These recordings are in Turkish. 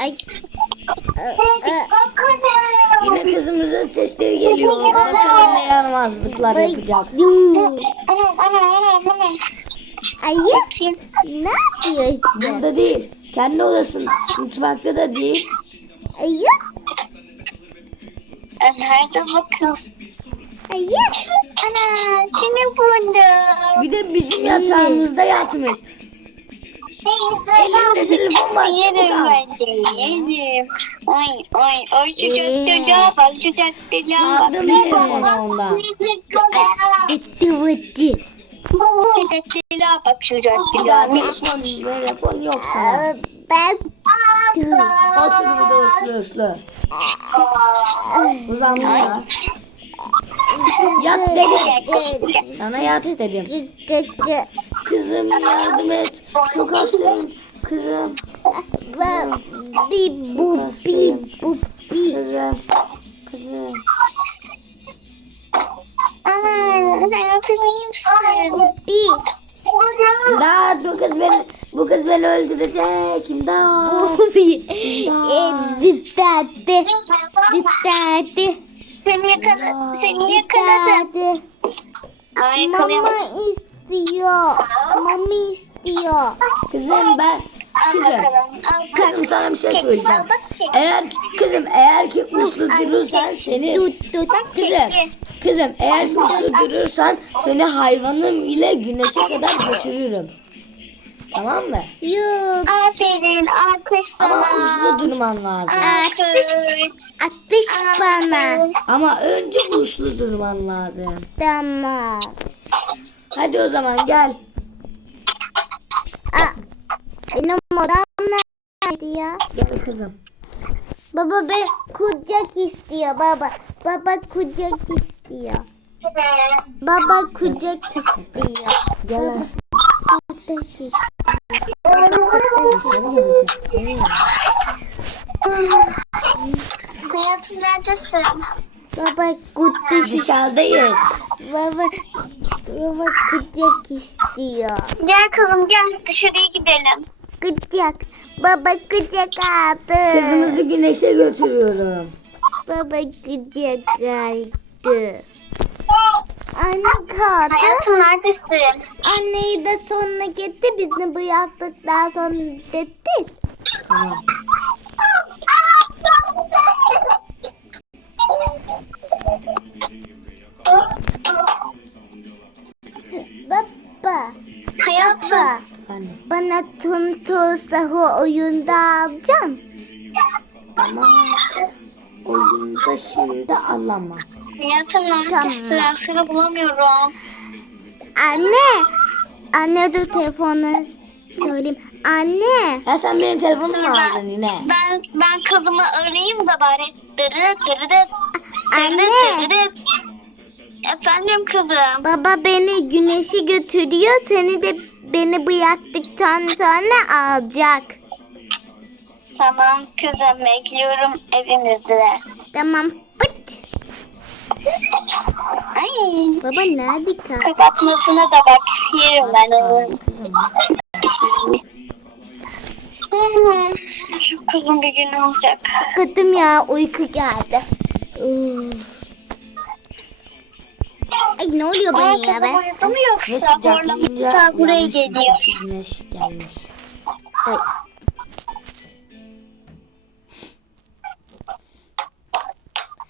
Ay. Yine kızımızın sesleri geliyor. Bakalım ne yaramazlıklar yapacak. Ayı ne yapıyorsun? Burada değil. Kendi odasında. Mutfakta da değil. Ayı. Nerede bu kız? Ayı. Ana seni buldum. Bir de bizim yatağımızda yatmış. Elinde telefon var, Yerim çabuk al. ben seni yerim. Oy oy oy çocuklara bak çocuklara bak. Aldım telefonu ondan. Gitti gitti. Çocuklara bak Bir daha çocuklara. telefon, telefon yok sana. Aa, Ben Otur burada uslu uslu. Uzan burada. Yat dedim. Sana yat dedim. Kızım yardım et. Çok hastayım. Kızım. bir bu bir bu bir Kızım. Kızım. Ana hayatım iyi misin? bir İmdat bu kız beni bu kız beni öldürecek. İmdat. bir e, dikkatli dikkatli Seni yakala, seni Ay mama yakalayamadım. İstiyor mama istiyor Kızım ben kızım. Kızım sana bir şey söyleyeceğim. Eğer kızım eğer ki uslu durursan seni Kızım, kızım eğer ki uslu durursan seni hayvanım ile güneşe kadar götürürüm. Tamam mı? yok Aferin alkış Ama sana. uslu durman lazım. Alkış. atış bana Ama önce uslu durman lazım. tamam Hadi o zaman gel. Aa, benim odam nerede ya Gel kızım. Baba ben kucak istiyor baba. Baba kucak istiyor. Baba kucak istiyor. Gel. Kucak istiyor. Hayatım neredesin? Baba kucak Dışarıdayız. Baba baba kucak istiyor. Gel kızım gel dışarıya gidelim. Kucak. Baba kucak aldı. Kızımızı güneşe götürüyorum. Baba kucak aldı. Anne kaldı. Hayatım neredesin? Anneyi de sonuna getir. Bizi bıraktıktan sonra getir. Tamam. Baba. Hayatım. Baba. Efendim. Bana Tuntu Sahu oyunda alacaksın. Ama oyunda şimdi alamam. Hayatım neredesin? Tamam. Ben seni bulamıyorum. Anne. Anne dur telefonu söyleyeyim. Anne. Ya sen benim telefonumu ben, aldın yine? ben, ben kızımı arayayım da bari. Dırı dırı dırı Anne. dırı dırı. Efendim kızım. Baba beni güneşe götürüyor. Seni de beni bıraktıktan sonra alacak. Tamam kızım bekliyorum evimizde. Tamam. Pıt. Ay. Baba nerede kal? Kapatmasına da bak. Yerim ben onu. Kızım. Kızım bir gün olacak. Kızım ya uyku geldi. Uf. Ay ne oluyor bana ya kızım be? uyudu mu yoksa? yiyince ta buraya geliyor. güneş gelmiş. Ay.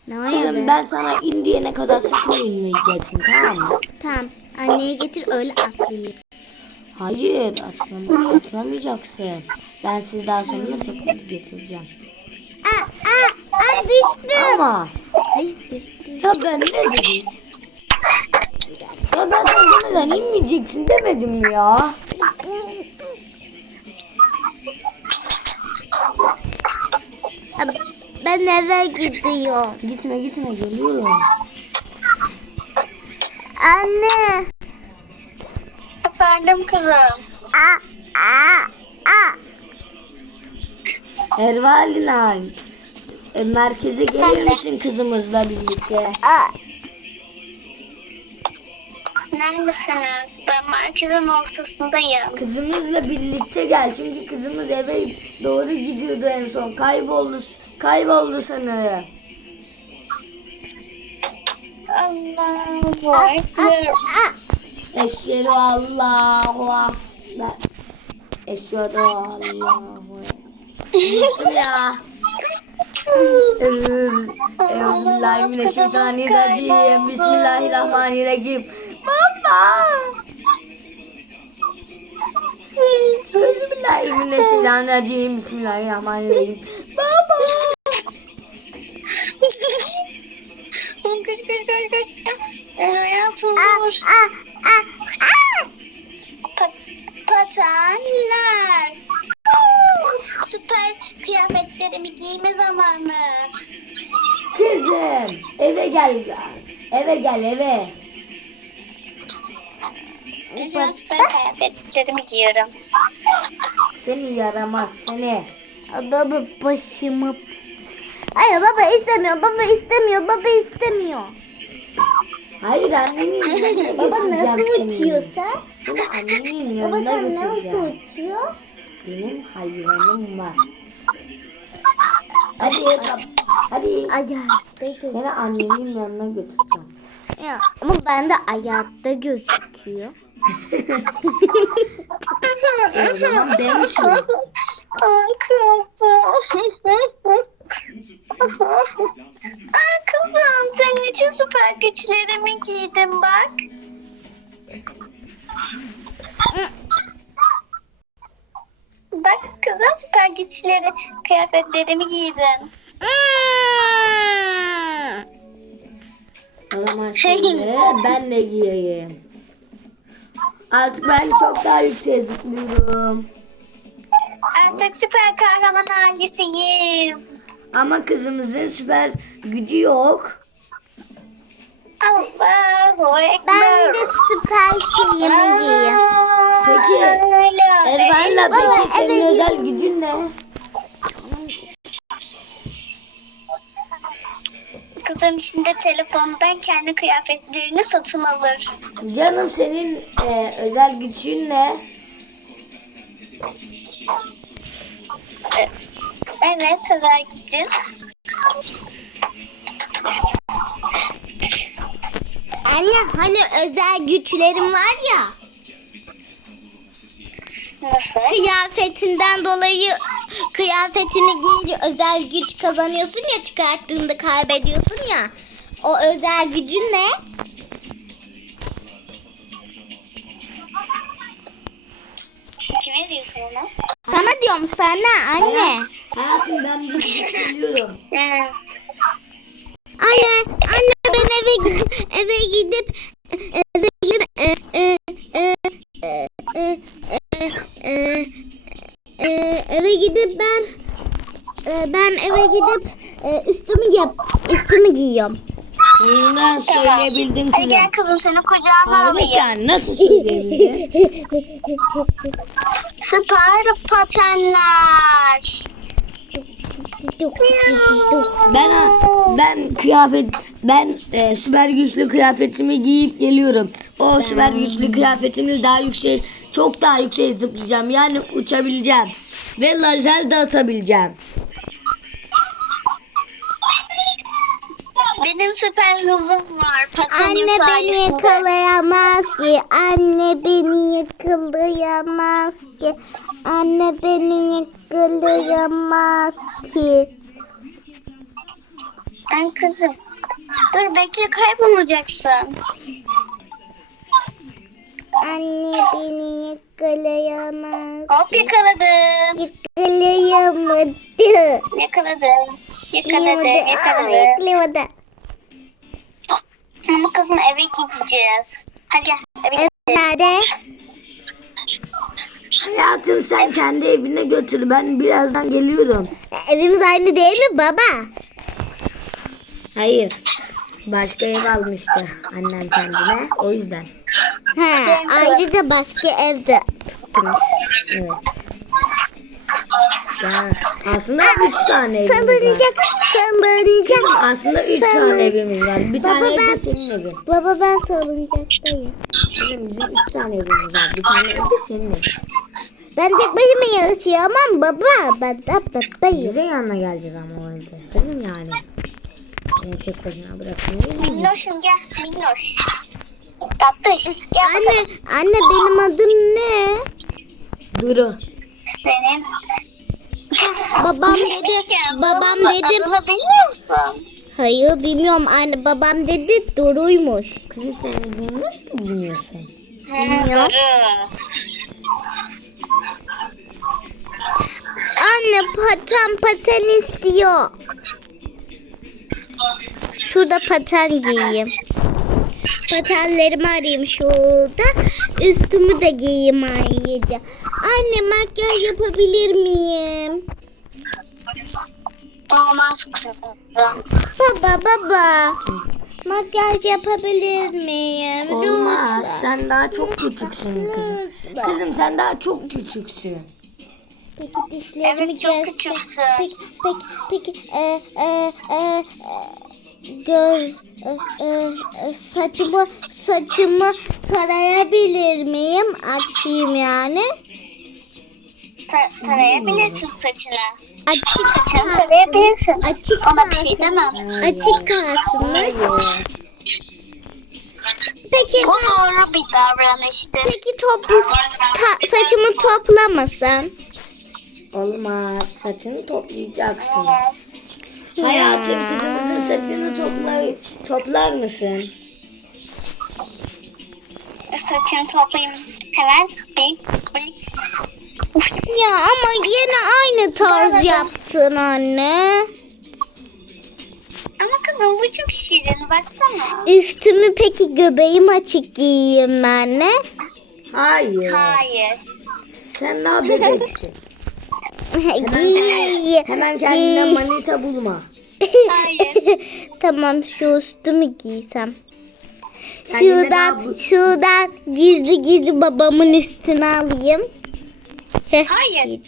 Ne Kızım be? ben sana in diyene kadar sakın inmeyeceksin tamam mı? Tamam. Anneyi getir öyle atlayayım. Hayır atlam atlamayacaksın. Ben sizi daha sonra tekrar getireceğim. Aa, aa, aa düştüm. Ama Hayır düştüm. ya ben ne dedim? Ya ben sana demeden inmeyeceksin demedim mi ya? Ben eve gidiyorum. Gitme gitme geliyorum. Anne. Efendim kızım. Aa, aa, aa. Ervalina e, merkeze gelir misin kızımızla birlikte? Aa, iner misiniz? Ben merkezin ortasındayım. Kızımızla birlikte gel çünkü kızımız eve doğru gidiyordu en son. Kayboldu, kayboldu sanırım. Allahu Ekber. Eşhedü Allahu Ekber. Eşhedü Allahu Ekber. Ya. Bismillahirrahmanirrahim. Baba. Euzubillahimineşşeytanirracim. Bismillahirrahmanirrahim. Baba. Koş koş koş koş. Ah, ah. Pa- patenler. Süper kıyafetlerimi giyme zamanı. Kızım eve gel. Eve gel eve. Kıyafetlerimi giyiyorum. Seni yaramaz seni. Baba başımı. Hayır baba istemiyor. Baba istemiyor. Baba istemiyor. Hayır annenin yanına Baba götüreceğim nasıl seni. uçuyorsa? Seni annenin Baba yanına sen nasıl götüreceğim. uçuyor? Benim hayvanım var. Hadi. Hadi. Ayakta gözüküyor. Seni annenin yanına götüreceğim. Ya, ama bende ayakta gözüküyor. O zaman ben uçuyorum. Aa, kızım. Aa, kızım senin için süper güçlerimi giydim bak. Bak kızım süper güçleri kıyafetlerimi giydim. O zaman şöyle ben de giyeyim. Artık ben çok daha yükseğe zıplıyorum. Artık süper kahraman ailesiyiz. Ama kızımızın süper gücü yok. Allahu Ekber. Ben de süper şeyimi giyeyim. Peki, Ervan'la Baba, peki senin özel gücün ne? Kızım şimdi telefondan kendi kıyafetlerini satın alır. Canım senin e, özel gücün ne? Evet özel gücün. Anne hani özel güçlerim var ya. Nasıl? Kıyafetinden dolayı kıyafetini giyince özel güç kazanıyorsun ya çıkarttığında kaybediyorsun ya. O özel gücün ne? Kime diyorsun onu? Sana diyorum sana anne. Hayatım ben bir biliyorum. Anne, anne ben eve gidip eve gidip eve gidip e, üstümü yap üstümü giyiyorum. Bundan söyleyebildin kızım. gel kızım seni kucağıma alayım. nasıl söyleyebildin? Süper patenler. Ben ben kıyafet ben e, süper güçlü kıyafetimi giyip geliyorum. O süper güçlü kıyafetimle daha yüksek çok daha yüksek zıplayacağım. Yani uçabileceğim ve lazer de atabileceğim. Benim süper hızım var patenim Anne beni sayesinde. yakalayamaz ki. Anne beni yakalayamaz ki. Anne beni yakalayamaz ki. Ben kızım. Dur bekle kaybolacaksın. Anne beni yakalayamaz. Hop yakaladım. Yakalayamadı. Yakaladım. Yakaladım. Aa, Yakaladım. Ama kızım eve gideceğiz. Hadi gel eve gidelim. Nerede? Hayatım sen kendi evine götür. Ben birazdan geliyorum. Evimiz aynı değil mi baba? Hayır. Başka ev almıştı annem kendine. O yüzden. Ha, ayrıca başka evde tuttunuz. Evet. Ya, aslında üç tane evimiz var. Salınacak, salınacak. Aslında üç Sen- tane evimiz var. Bir Baba tane ben- de senin evin. Baba ben salıncaktayım. Kızım bizim üç tane evimiz var. Bir tane ev de senin evin. Ben tek başıma yaşayamam baba. Ben de babayım. Bize yanına geleceğiz ama o evde. Kızım yani. Seni tek başına bırakmayız. Minnoşum gel minnoş. Tatlış gel Anne, anne benim adım ne? Duru. Senin. Babam dedi, babam dedi. Adını bilmiyor musun? Hayır bilmiyorum anne babam dedi Duru'ymuş. Kızım sen bunu nasıl bilmiyorsun? Bilmiyorum. Doğru. Anne paten paten istiyor. Şurada paten giyeyim. Patenlerimi arayayım şurada. Üstümü de giyeyim ayrıca. Anne makyaj yapabilir miyim? Olmaz kızım. Baba baba. Makyaj yapabilir miyim? Olmaz. Lütfen. Sen daha çok küçüksün kızım. Lütfen. Kızım sen daha çok küçüksün. Peki dişlerimi Evet çok göster. küçüksün. Peki peki peki e, e, e, e, göz e, e, e, saçımı saçımı tarayabilir miyim? Açayım yani. Ta- tarayabilirsin saçını. Açık Saçını tarayabilirsin. Açık Ona bir şey demem. Açık kalsın. mı? Peki Bu doğru bir davranıştır. peki toplu ta- saçımı toplamasan. Olmaz. Saçını toplayacaksın. Olmaz. Hayatım kızımızın saçını toplar, toplar mısın? Saçını toplayayım. Hemen. Bik bik. Ya ama yine aynı tarz Anladım. yaptın anne. Ama kızım bu çok şirin baksana. Üstümü peki göbeğim açık giyeyim ben ne? Hayır. Hayır. Sen daha bebeksin. Giy. Hemen kendine manita bulma. Hayır. tamam şu üstümü giysem. Kendine Şuradan, şuradan gizli gizli babamın üstüne alayım. Hayır.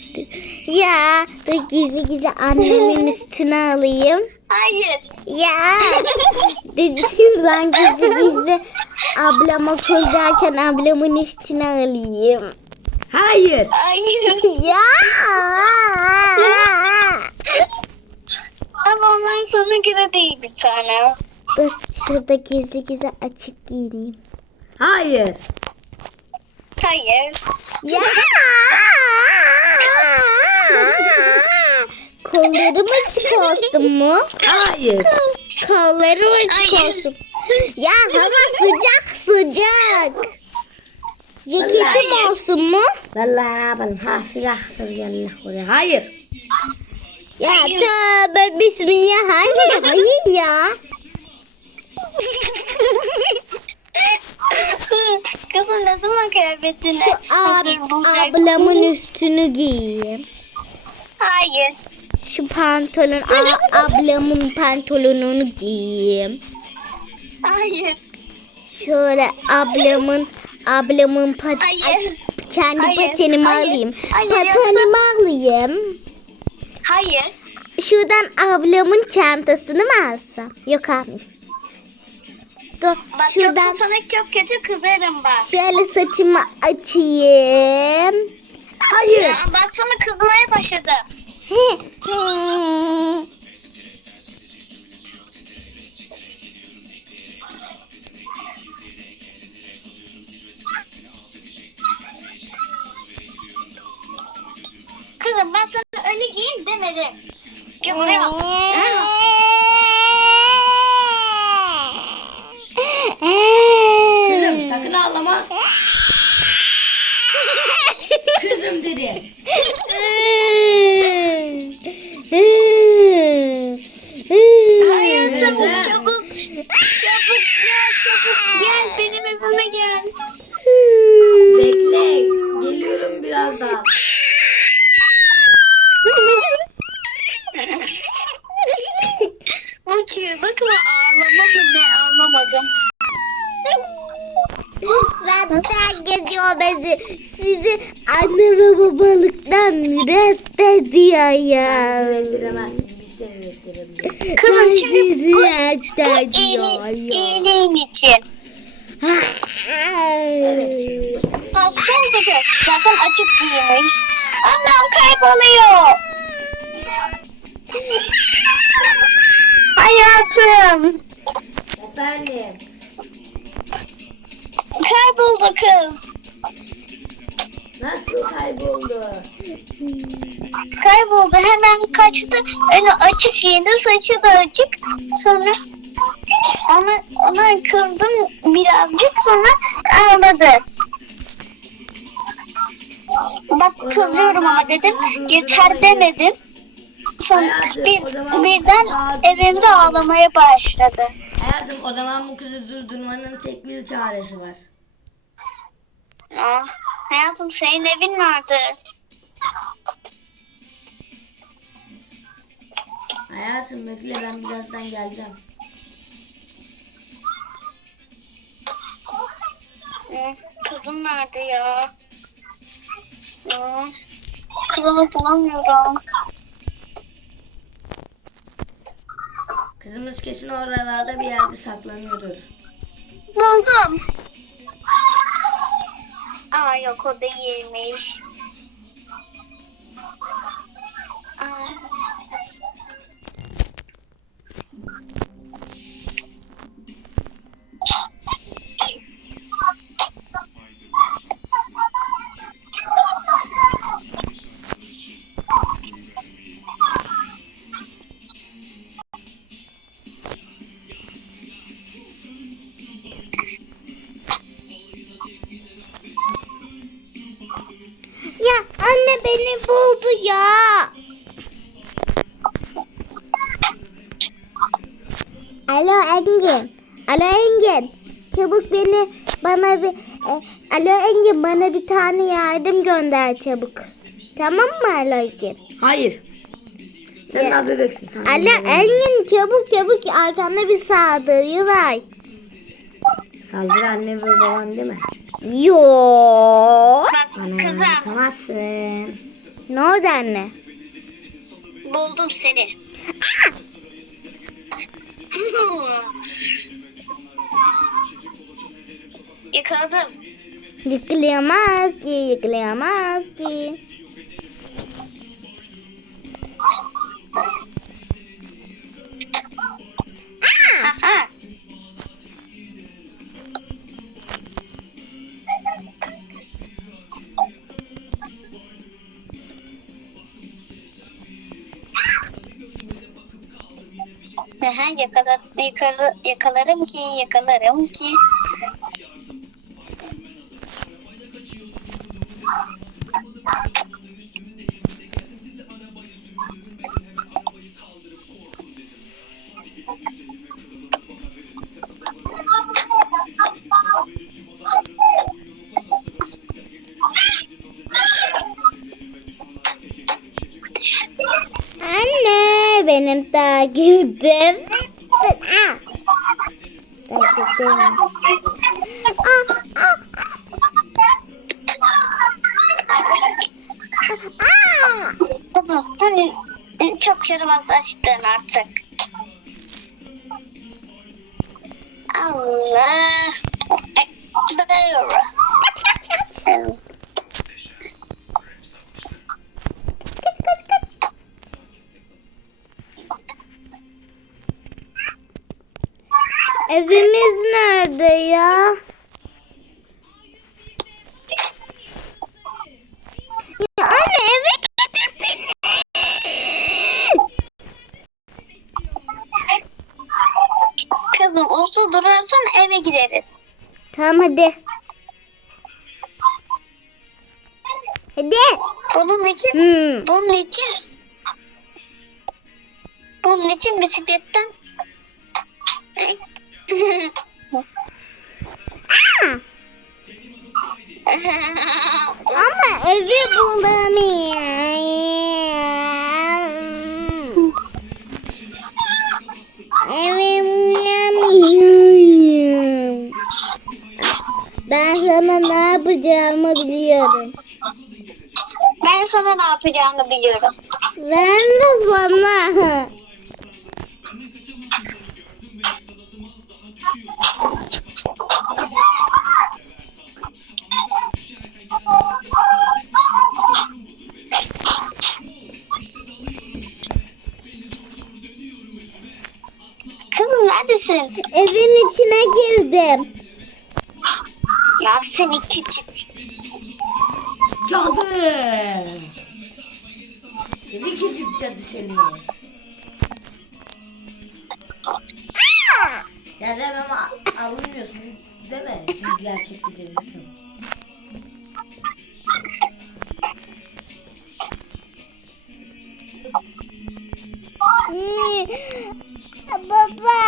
Ya dur gizli gizli annemin üstüne alayım. Hayır. Ya dur şuradan gizli gizli ablama koyarken ablamın üstüne alayım. Hayır. Hayır. Ya. Ama onlar sana göre değil bir tane. Dur şurada gizli gizli açık giyineyim. Hayır. Hayır. Ya. Kollarım açık olsun mu? Hayır. Kollarım açık Hayır. olsun. Ya hava sıcak sıcak. Ceketim olsun mu? Vallahi ne yapalım? Ha sıcaktır gel oraya. Hayır. Ya tövbe bismillah. Hayır hayır ya. Kızım ne zaman kıyafetini Şu ab- ablamın üstünü giyeyim. Hayır. Şu pantolon ablamın pantolonunu giyeyim. Hayır. Şöyle ablamın ablamın pat Hayır. Ay, kendi Hayır, patenimi hayır, alayım. hayır, patenimi alayım. Hayır. Şuradan ablamın çantasını mı alsam? Yok abi. Dur Bak şuradan yoksa sana çok kötü kızarım bak. şöyle saçımı açayım. Hayır. Ya, bak sana kızmaya başladım. Kızım ben sana öyle giyin demedim. Gel buraya bak. Kızım sakın ağlama. Kızım dedi. Hayatım Kızım. çabuk. Çabuk gel çabuk gel benim evime gel. Bekle. Geliyorum birazdan. Bu çığlık mı ağlama mı ne anlamadım. Ben beni. Sizi anne ve babalıktan reddediyorum. Reddedemezsin. Biz seni reddedebiliriz. Ben sizi bu, bu reddediyorum. iyiliğin, için. Evet. bu oldu kız. Zaten açık giymiş. Annem kayboluyor. Hayatım. Efendim. Kayboldu kız. Nasıl kayboldu? Kayboldu hemen kaçtı. Önü açık giyindi saçı da açık. Sonra ona, ona kızdım birazcık sonra ağladı. Bak kızıyorum ama dedim yeter demedim. Sonra Hayatım, bir, birden evimde ağlamaya başladı. Hayatım o zaman bu kızı durdurmanın tek bir çaresi var. Ah, hayatım senin evin nerede? Hayatım bekle ben birazdan geleceğim. Kızım nerede ya? Kızımı bulamıyorum. Kızımız kesin oralarda bir yerde saklanıyordur. Buldum. Aa yok o da 20'ymiş. Beni buldu ya. Alo Engin. Alo Engin. Çabuk beni bana bir e, Alo Engin bana bir tane yardım gönder çabuk. Tamam mı Alo Engin? Hayır. Sen Ya. daha bebeksin. Sen Alo. Engin çabuk çabuk arkanda bir saldırı var. Saldır anne ve baban değil mi? Yo. Bak Bana kızım anlatamazsın. Ne oldu anne? buldum seni. Yakaladım. Yıkılayamaz ki, yıkılayamaz ki. Yakala, yakala, yakalarım ki, yakalarım ki. Benim takiptim. Takiptim. Aa, aa. Aa. Sen çok yaramazlaştın artık. Allah. Ekber. Evimiz nerede ya? Ya anne eve getir beni. Kızım uslu durarsan eve gireriz. Tamam hadi. Hadi. Bunun için, Hmm. bunun için, bunun için bisikletten. Ama evi bulamıyorum. Evi bulamıyorum. Ben sana ne yapacağımı biliyorum. ben sana ne yapacağımı biliyorum. Ben de sana. Kızım neredesin? Evin içine girdim. Ya seni küçük. Cadı. Seni küçük cadı seni. Gerçek bir cadısın. Baba.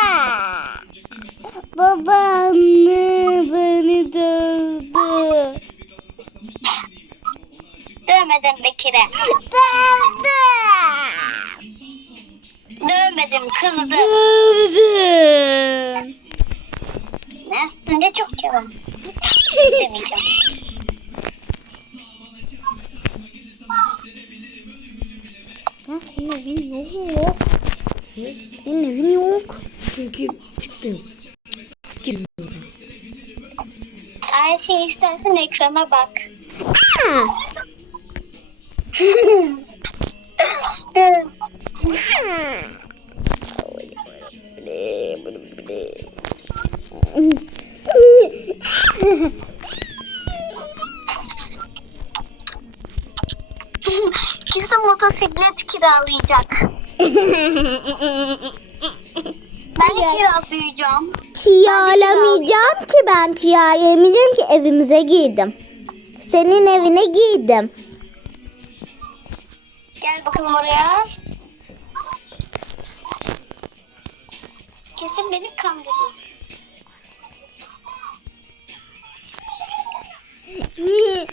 Baba anne beni dövdü. Dövmedim Bekir'e. Dövdü. Dövmedim kızdı. Dövdü. Aslında çok canım. Demeyeceğim. Ya senin evin yok. Senin evin yok. Çünkü çıktım. Ayşe istersen ekrana bak. Ha. Kimse motosiklet kiralayacak. Ben de kiralayacağım. Kiralamayacağım ki ben kiralamayacağım ki evimize giydim. Senin evine giydim. Gel bakalım oraya. Kesin beni kandırıyor.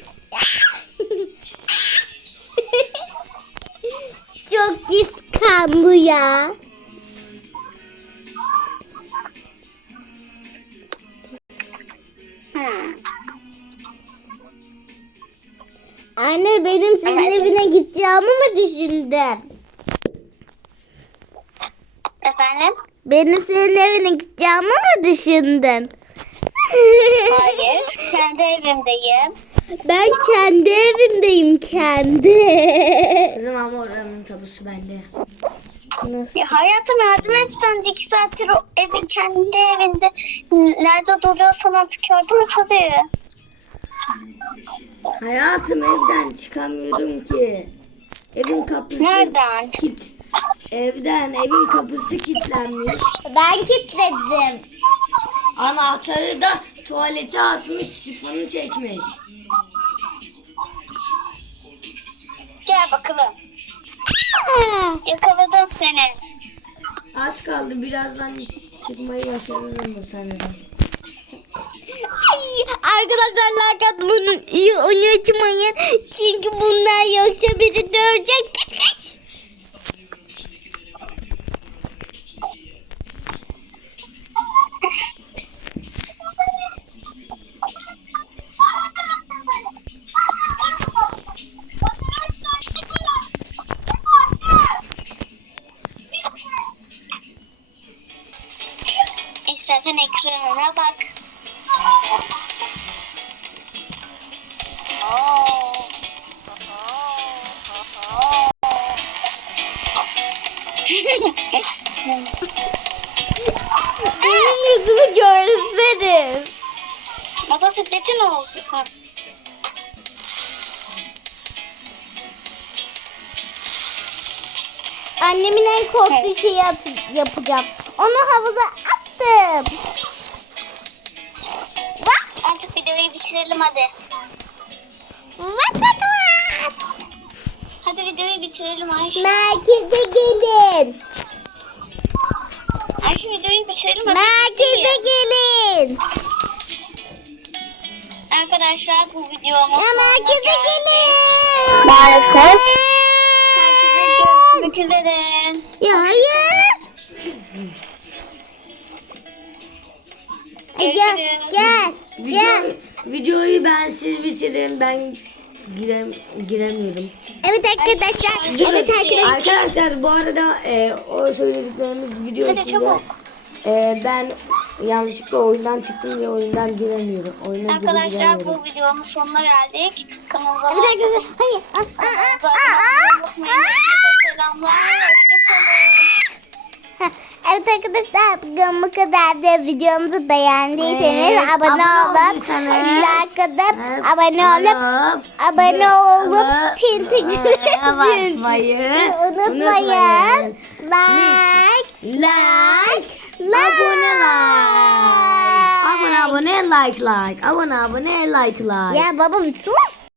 Çok pis kan bu ya. Hmm. Anne benim senin Evet. evine gideceğimi mi düşündün? Efendim? Benim senin evine gideceğimi mi düşündün? Hayır. Kendi evimdeyim. Ben kendi evimdeyim kendi. Kızım ama oranın tabusu bende. Nasıl? Ya hayatım yardım et sen de iki saattir o evin kendi evinde nerede duruyorsan artık yardım et hadi. Hayatım evden çıkamıyorum ki. Evin kapısı Nereden? kit. Evden evin kapısı kilitlenmiş. Ben kilitledim. Anahtarı da tuvalete atmış, sifonu çekmiş. Gel bakalım. Yakaladım seni. Az kaldı birazdan çıkmayı başarırım sanırım. Ay, Arkadaşlar like atmayı unutmayın. Çünkü bunlar yoksa bizi dövecek. Motosikletin oldu. Ha. Annemin en korktuğu şeyi at- yapacağım. Onu havuza attım. What? Artık videoyu bitirelim hadi. What what what? Hadi videoyu bitirelim Ayşe. Merkeze gelin. Ayşe videoyu bitirelim hadi. Merkeze gelin. Arkadaşlar bu videomuz merkeze geldi. gelin. Maalesef. Herkese görüşmek üzere. Ya hayır. E, Gel gel gel. Video, videoyu ben siz bitirin ben girem, giremiyorum. Evet arkadaşlar. Ay, Evet arkadaşlar. Arkadaşlar bu arada e, o söylediklerimiz video Hadi içinde çabuk. e, ben yanlışlıkla oyundan çıktım ve oyundan giremiyorum. Oyuna Arkadaşlar bu videonun sonuna geldik. Kanalımıza like Hayır. Abone unutmayın. Selamlar. Hoşçakalın. Evet arkadaşlar bugün bu kadardı. Videomuzu beğendiyseniz Evet, abone olup like atıp abone olup abone olup tiltik basmayı unutmayın. Like, Like, like, abone like. Abone abone like like. Abone abone like like. Ya babam sus.